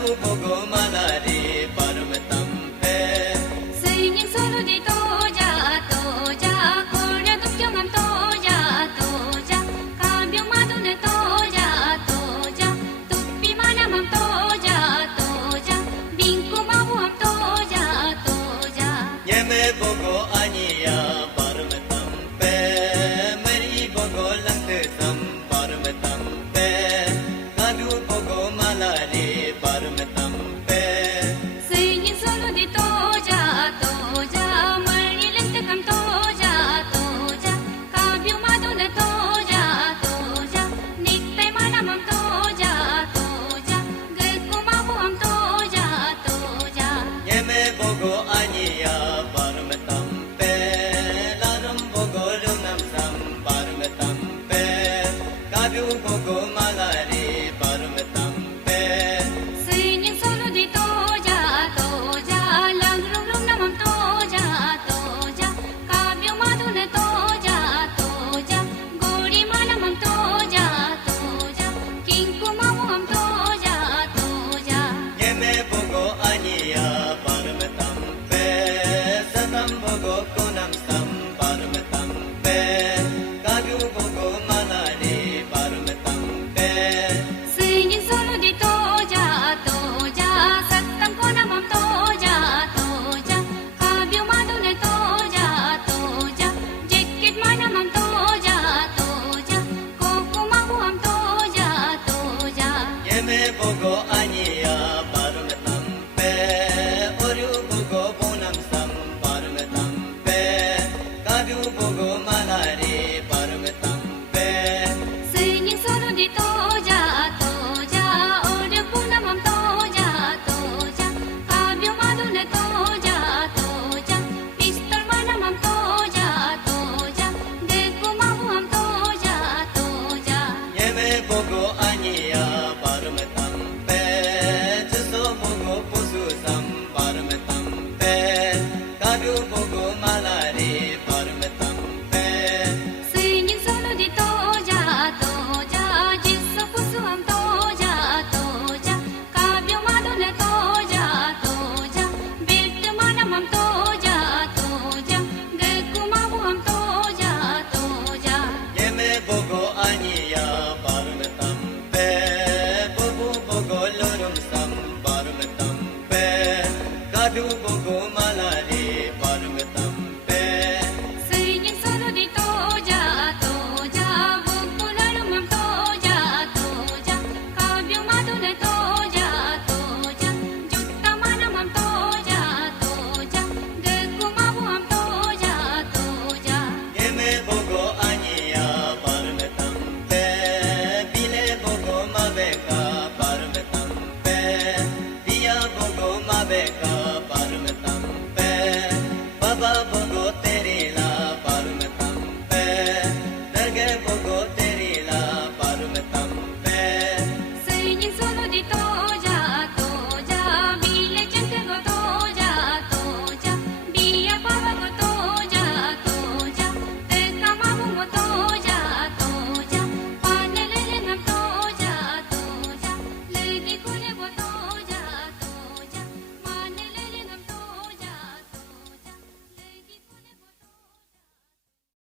kadu bogo malari parum tampe Singing solo di toja toja korya dukyam toja toja kabyo madune toja toja tuppi manam toja toja binku mamu toja toja Nyeme bogo aniya parum tampe mari bogo lante sam parum tampe kadu bogo malari parum tampe Singing solo di toja toja marilente kam toja toja kabyo madune toja toja nikte manam toja toja gekku mamu toja toja Nyeme bogo aniya parum tampe larum bogo lunam sam parum tampe kadu bogo malari parum tampe Singing solo di toja toja lang rum rum namam toja toja kabyo madune toja toja gori manam toja toja kinku mamu toja toja Nyeme bogo aniya parum tampe satam bogo konam sam parum tampe kadu bogo malari parum tampe Singing solo di toja toja sattam ko namam toja toja kabyo madune toja toja jekket manamam toja toja koku mamu toja toja Nyeme bogo